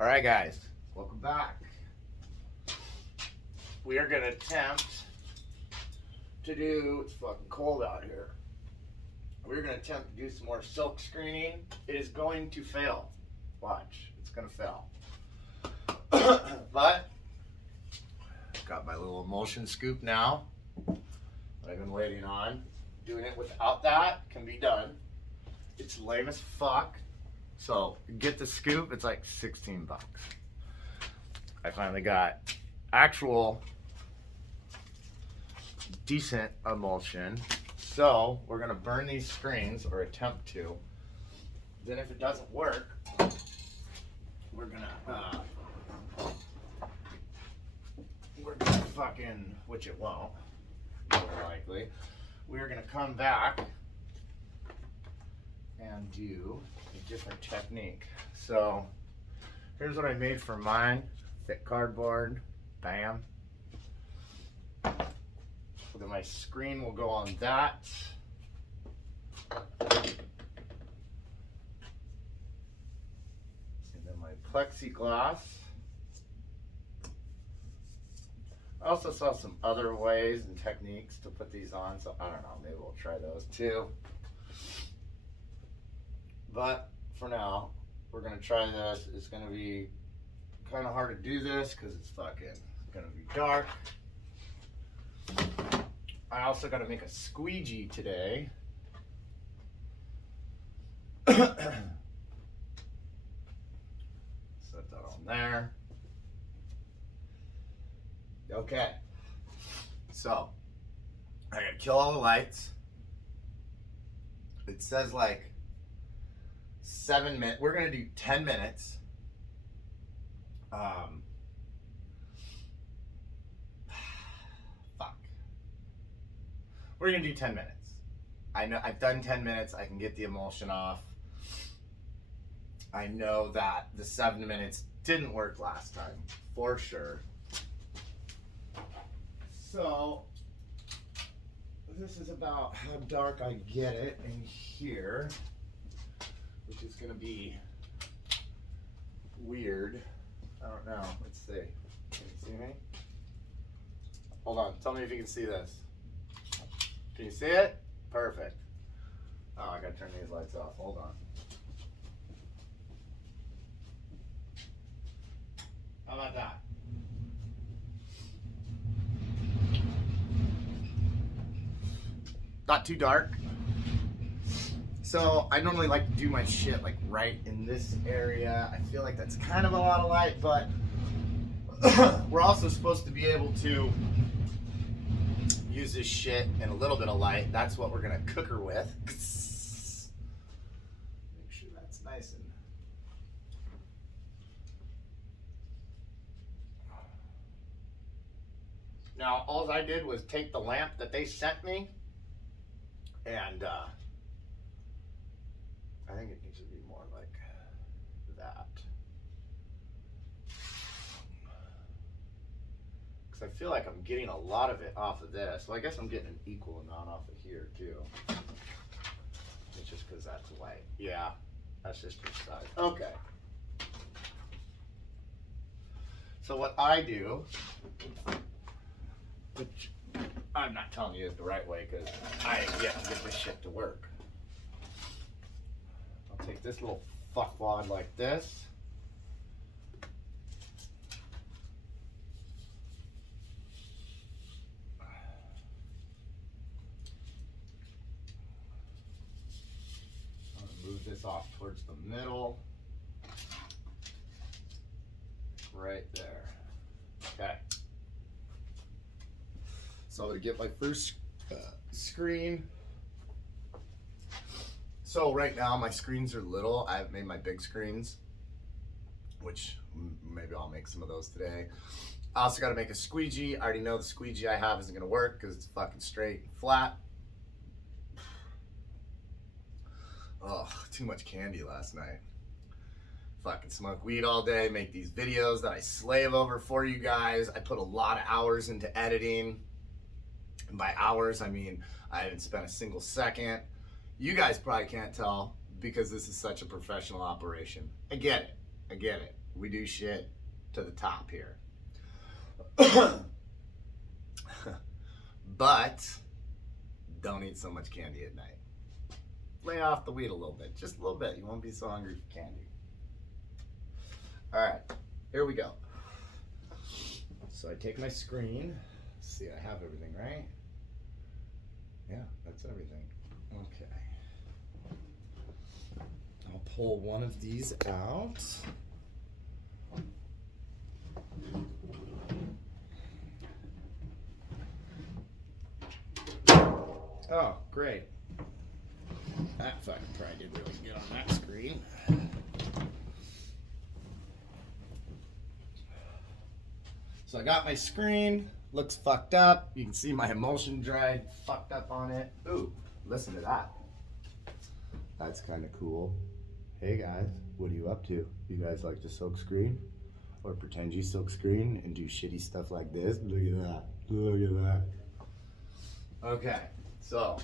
All right, guys, welcome back. We are gonna attempt to do, it's fucking cold out here. We're gonna attempt to do some more silk screening. It is going to fail. Watch, it's gonna fail. But, got my little emulsion scoop now. I've been waiting on. Doing it without that can be done. It's lame as fuck. So get the scoop, it's like 16 bucks. I finally got actual decent emulsion. So we're gonna burn these screens, or attempt to. Then if it doesn't work, we're gonna fucking, which it won't, more likely. We're gonna come back and do a different technique. So here's what I made for mine. Thick cardboard, bam. Then my screen will go on that. And then my plexiglass. I also saw some other ways and techniques to put these on, so I don't know, maybe we'll try those too. But for now, we're gonna try this. It's gonna be kind of hard to do this because it's fucking gonna be dark. I also gotta make a squeegee today. Set that on there. Okay, so I gotta kill all the lights. It says like 7 minutes. We're gonna do 10 minutes. Fuck. We're gonna do 10 minutes. I know I've done 10 minutes. I can get the emulsion off. I know that the 7 minutes didn't work last time, for sure. So, this is about how dark I get it in here, which is gonna be weird. I don't know, let's see. Can you see me? Hold on, tell me if you can see this. Can you see it? Perfect. Oh, I gotta turn these lights off, hold on. How about that? Not too dark. So I normally like to do my shit like right in this area. I feel like that's kind of a lot of light, but we're also supposed to be able to use this shit in a little bit of light. That's what we're gonna cook her with. Make sure that's nice and now all I did was take the lamp that they sent me, and I think it needs to be more like that. Because I feel like I'm getting a lot of it off of this. Well, I guess I'm getting an equal amount off of here too. It's just because that's white. Yeah, that's just your side. Okay. So what I do, which I'm not telling you the right way because I ain't yet to get this shit to work. I'll take this little fuckwad like this. I'm gonna move this off towards the middle. Right there. Okay. So I'm gonna get my first screen. So right now my screens are little. I haven't made my big screens, which maybe I'll make some of those today. I also gotta make a squeegee. I already know the squeegee I have isn't gonna work because it's fucking straight and flat. Oh, too much candy last night. Fucking smoke weed all day, make these videos that I slave over for you guys. I put a lot of hours into editing. And by hours, I mean I haven't spent a single second. You guys probably can't tell because this is such a professional operation. I get it. We do shit to the top here. But don't eat so much candy at night. Lay off the weed a little bit, just a little bit. You won't be so hungry for candy. All right, here we go. So I take my screen. Let's see, I have everything, right? Yeah, that's everything. Okay. I'll pull one of these out. Oh, great. That fucking probably did really good on that screen. So I got my screen, looks fucked up. You can see my emulsion dried, fucked up on it. Ooh, listen to that. That's kind of cool. Hey guys, what are you up to? You guys like to silk screen? Or pretend you silk screen and do shitty stuff like this? Look at that, look at that. Okay, so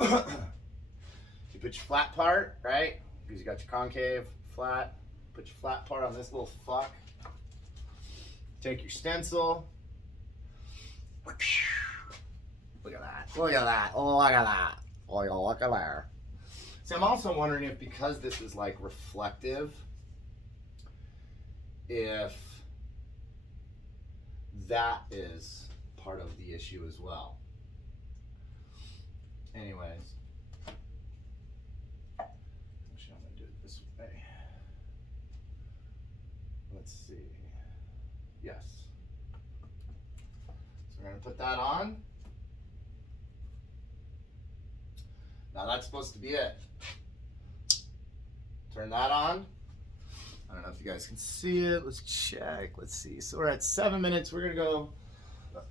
you put your flat part, right? Because you got your concave, flat. Put your flat part on this little fuck. Take your stencil. Look at that. Look at that. Oh, look at that. Oh, look at there. See, I'm also wondering if, because this is like reflective, if that is part of the issue as well. Anyways. Actually, I'm going to do it this way. Let's see. Yes. So we're going to put that on. Now that's supposed to be it. Turn that on. I don't know if you guys can see it. Let's check. Let's see. So we're at 7 minutes. We're going to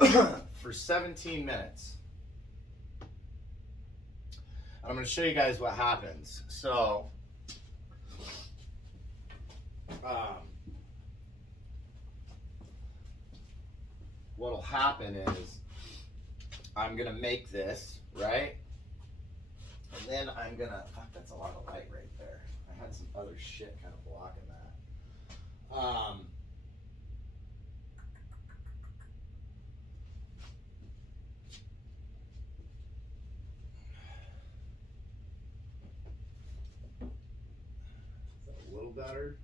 go for 17 minutes. And I'm going to show you guys what happens. So, what'll happen is I'm gonna make this, right? And then I'm gonna, fuck, that's a lot of light right there. I had some other shit kind of blocking that. Is that a little better?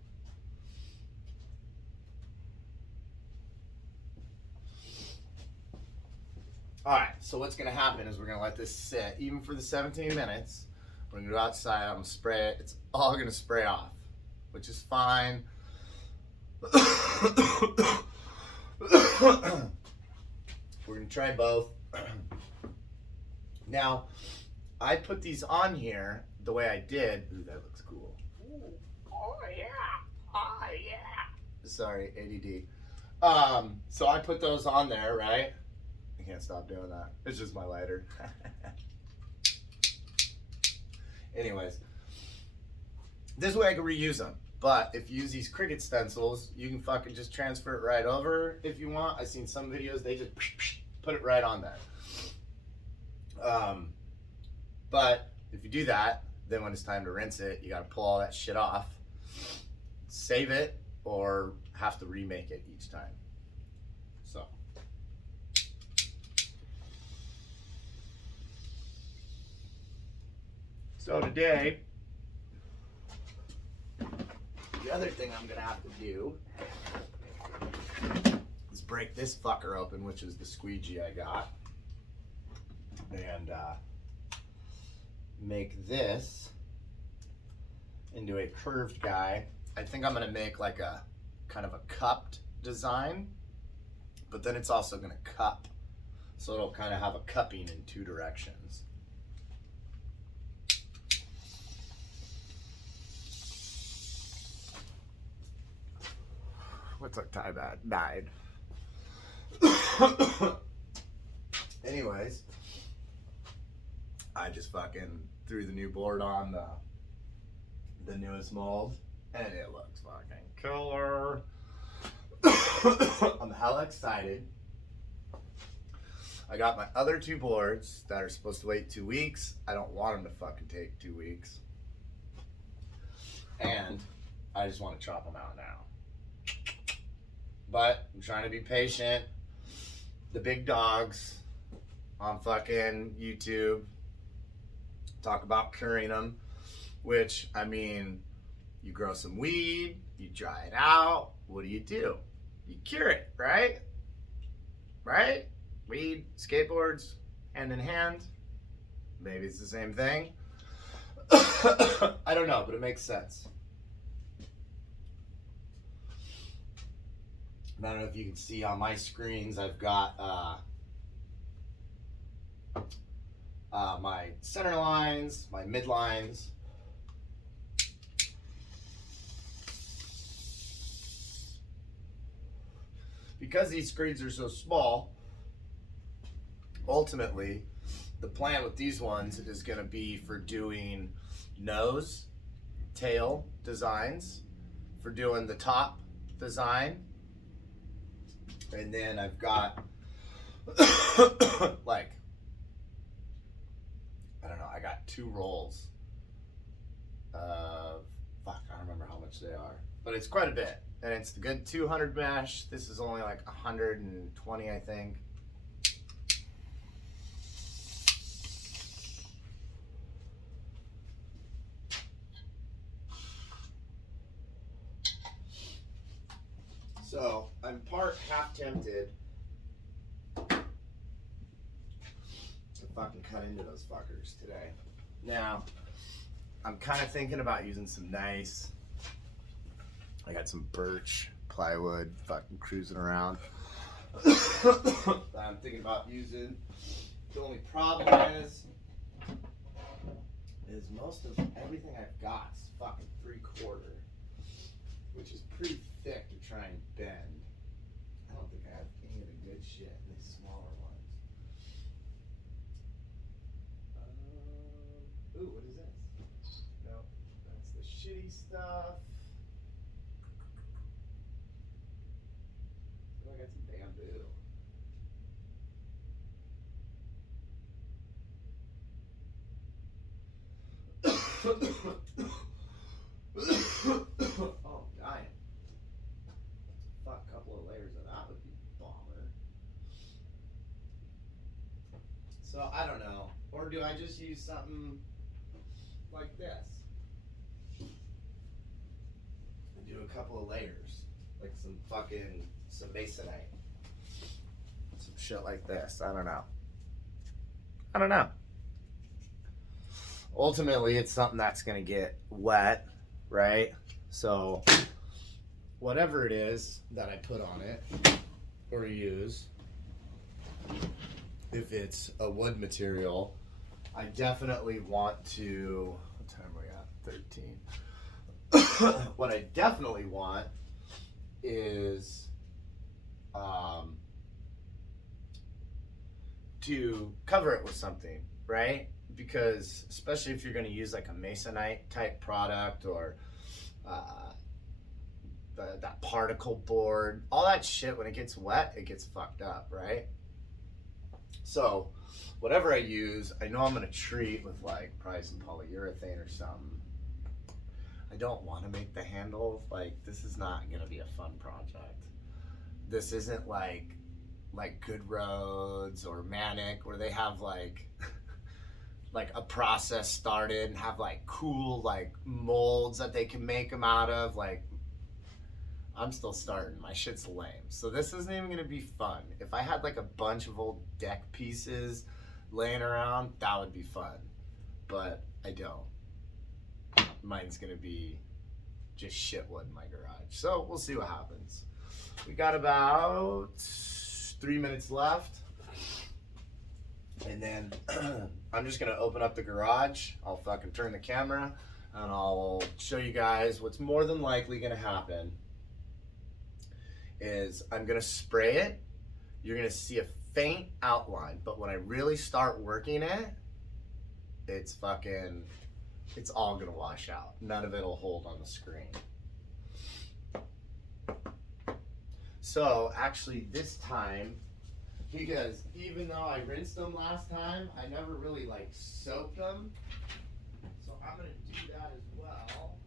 All right, so what's gonna happen is we're gonna let this sit, even for the 17 minutes. We're gonna go outside, I'm gonna spray it. It's all gonna spray off, which is fine. We're gonna try both. Now, I put these on here the way I did. Ooh, that looks cool. Ooh, oh yeah, oh yeah. Sorry, ADD. So I put those on there, right? I can't stop doing that. It's just my lighter. Anyways, this way I can reuse them. But if you use these Cricut stencils, you can fucking just transfer it right over if you want. I've seen some videos, they just put it right on there. But if you do that, then when it's time to rinse it, you gotta pull all that shit off, save it, or have to remake it each time. So today, the other thing I'm gonna have to do is break this fucker open, which is the squeegee I got, and make this into a curved guy. I think I'm gonna make like a kind of a cupped design, but then it's also gonna cup, so it'll kind of have a cupping in two directions. What's our time at? 9. Anyways, I just fucking threw the new board on the newest mold, and it looks fucking killer. I'm hella excited. I got my other 2 boards that are supposed to wait 2 weeks. I don't want them to fucking take 2 weeks. And I just want to chop them out now. but I'm trying to be patient. The big dogs on fucking YouTube talk about curing them, which, I mean, you grow some weed, you dry it out, what do? You cure it, right? Right? Weed, skateboards, hand in hand. Maybe it's the same thing. I don't know, but it makes sense. I don't know if you can see on my screens, I've got my center lines, my mid lines. Because these screens are so small, ultimately, the plan with these ones is going to be for doing nose, tail designs, for doing the top design. And then I've got like, I don't know, I got 2 rolls of, fuck, I don't remember how much they are, but it's quite a bit. And it's a good 200 mesh. This is only like 120, I think. So I'm part half tempted to fucking cut into those fuckers today. Now, I'm kind of thinking about using some nice, I got some birch plywood fucking cruising around. I'm thinking about using. The only problem is most of everything I've got is fucking 3/4, which is pretty thick to try and bend. I don't think I have any of the good shit in these smaller ones. Ooh, what is this? No, that's the shitty stuff. Oh, I got some bamboo. Oh, I'm dying. Fuck, a couple of layers of that would be bomber. So I don't know. Or do I just use something like this? And do a couple of layers. Like some masonite. Some shit like this. I don't know. Ultimately, it's something that's going to get wet, right? So whatever it is that I put on it or use, if it's a wood material, I definitely want to, what time are we at? 13. What I definitely want is to cover it with something, right? Because especially if you're going to use like a masonite type product or that particle board, all that shit, when it gets wet, it gets fucked up, right? So whatever I use, I know I'm going to treat with like probably some polyurethane or something. I don't want to make the handle, like, this is not going to be a fun project. This isn't like Good Roads or Manic, where they have like a process started and have like cool like molds that they can make them out of. Like, I'm still starting. My shit's lame. So this isn't even gonna be fun. If I had like a bunch of old deck pieces laying around, that would be fun. But I don't. Mine's gonna be just shit wood in my garage. So we'll see what happens. We got about 3 minutes left. And then I'm just gonna open up the garage. I'll fucking turn the camera and I'll show you guys what's more than likely gonna happen is I'm gonna spray it. You're gonna see a faint outline, but when I really start working it, it's all gonna wash out. None of it'll hold on the screen. So actually this time, because even though I rinsed them last time, I never really like soaked them. So I'm gonna do that as well.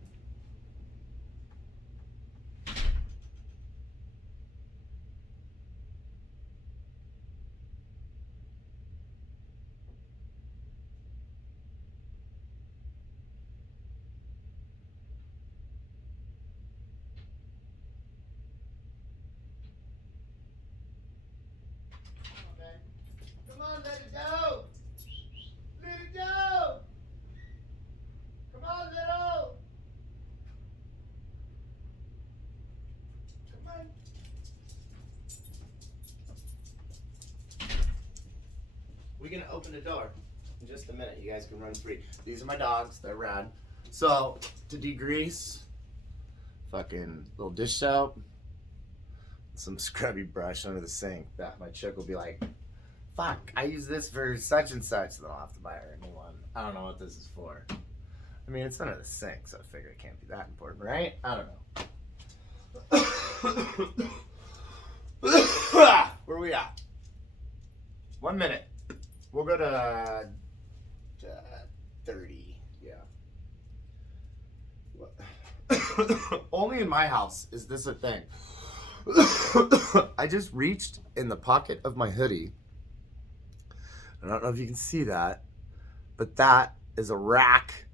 gonna open the door. In just a minute, you guys can run free. These are my dogs, they're rad. So, to degrease, fucking little dish soap, some scrubby brush under the sink that my chick will be like, fuck, I use this for such and such, then I'll have to buy her a new one. I don't know what this is for. I mean, it's under the sink, so I figure it can't be that important, right? I don't know. Where are we at? 1 minute. We'll go to 30. Yeah. Only in my house is this a thing. I just reached in the pocket of my hoodie. I don't know if you can see that, but that is a rack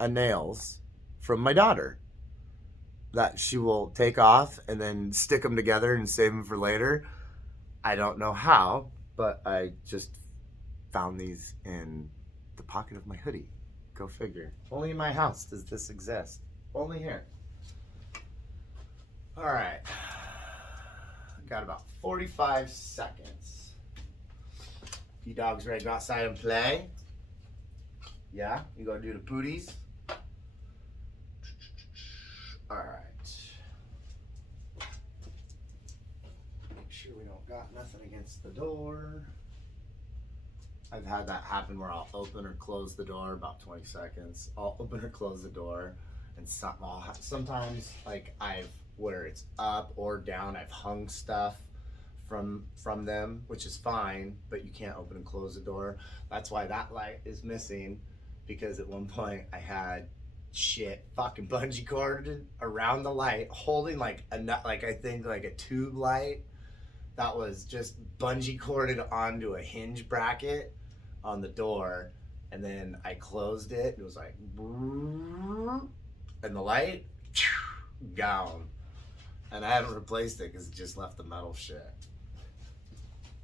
of nails from my daughter that she will take off and then stick them together and save them for later. I don't know how, but I just found these in the pocket of my hoodie. Go figure. Only in my house does this exist. Only here. All right. Got about 45 seconds. You dogs ready to go outside and play? Yeah? You gonna do the pooties? All right. Make sure we don't got nothing against the door. I've had that happen where I'll open or close the door about 20 seconds. I'll open or close the door, and sometimes like where it's up or down, I've hung stuff from them, which is fine, but you can't open and close the door. That's why that light is missing, because at one point I had shit fucking bungee corded around the light, holding like I think like a tube light that was just bungee corded onto a hinge bracket on the door, and then I closed it. It was like, and the light gone, and I haven't replaced it because it just left the metal shit.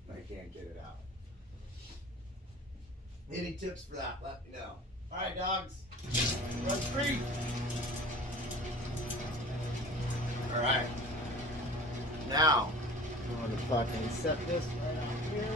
I can't get it out. Any tips for that? Let me know. All right, dogs, run free. All right, now I'm gonna fucking set this right out here.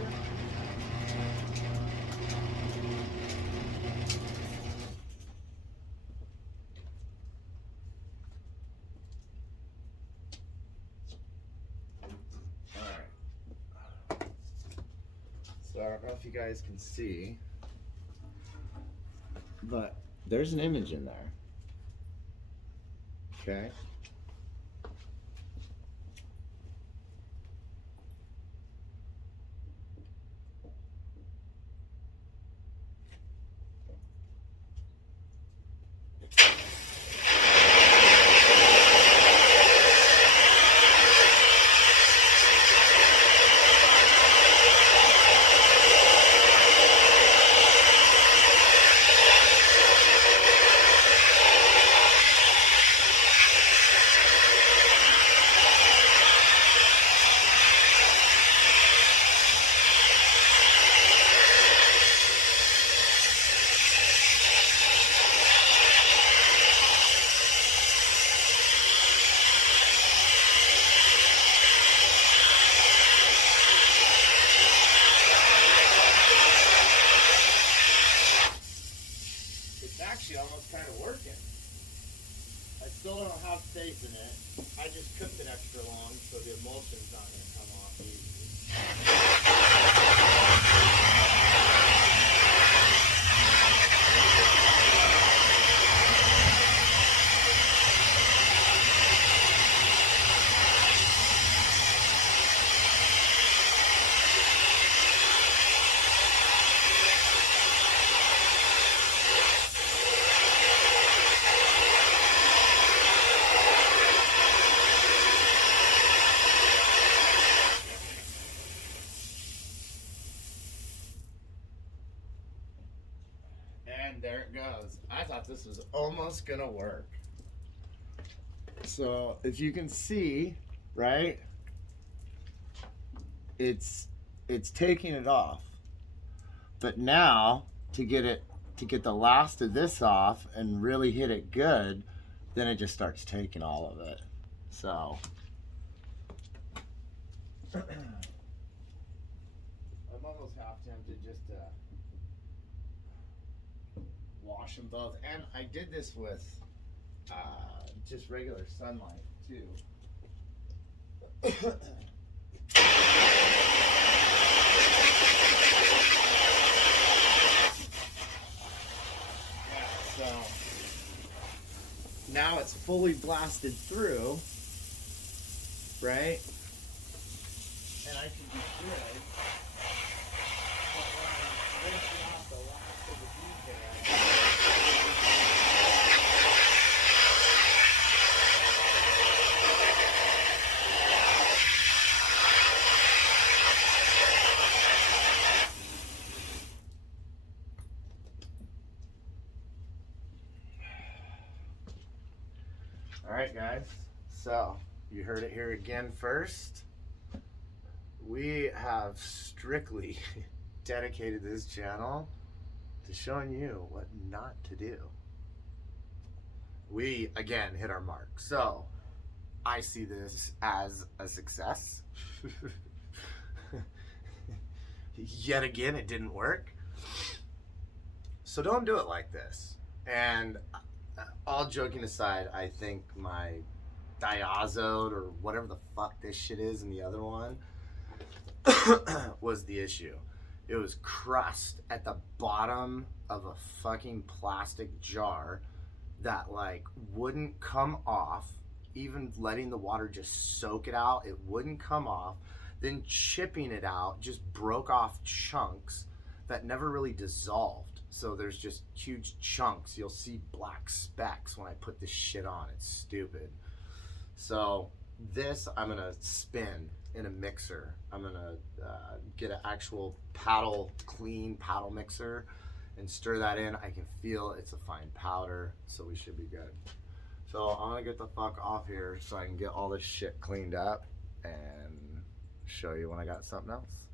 So I don't know if you guys can see, but there's an image in there. Okay. Almost kind of working. I still don't have faith in it. I just cooked it extra long, so the emulsion's not going to come off easy. And there it goes. I thought this was almost gonna work. So if you can see, right, it's taking it off. But now to get the last of this off and really hit it good, then it just starts taking all of it. So I'm almost half tempted just to wash them both. And I did this with just regular sunlight too. So now it's fully blasted through, right? And I can be good. But when I'm rinsing off the last of the detail, alright guys, so you heard it here again first. We have strictly dedicated this channel to showing you what not to do. We again hit our mark, so I see this as a success. Yet again, it didn't work. So don't do it like this. And all joking aside, I think my diazode or whatever the fuck this shit is in the other one was the issue. It was crust at the bottom of a fucking plastic jar that like wouldn't come off. Even letting the water just soak it out, it wouldn't come off. Then chipping it out just broke off chunks that never really dissolved. So there's just huge chunks. You'll see black specks when I put this shit on. It's stupid. So this I'm gonna spin in a mixer. I'm gonna get an actual clean paddle mixer and stir that in. I can feel it's a fine powder, so we should be good. So I'm gonna get the fuck off here so I can get all this shit cleaned up and show you when I got something else.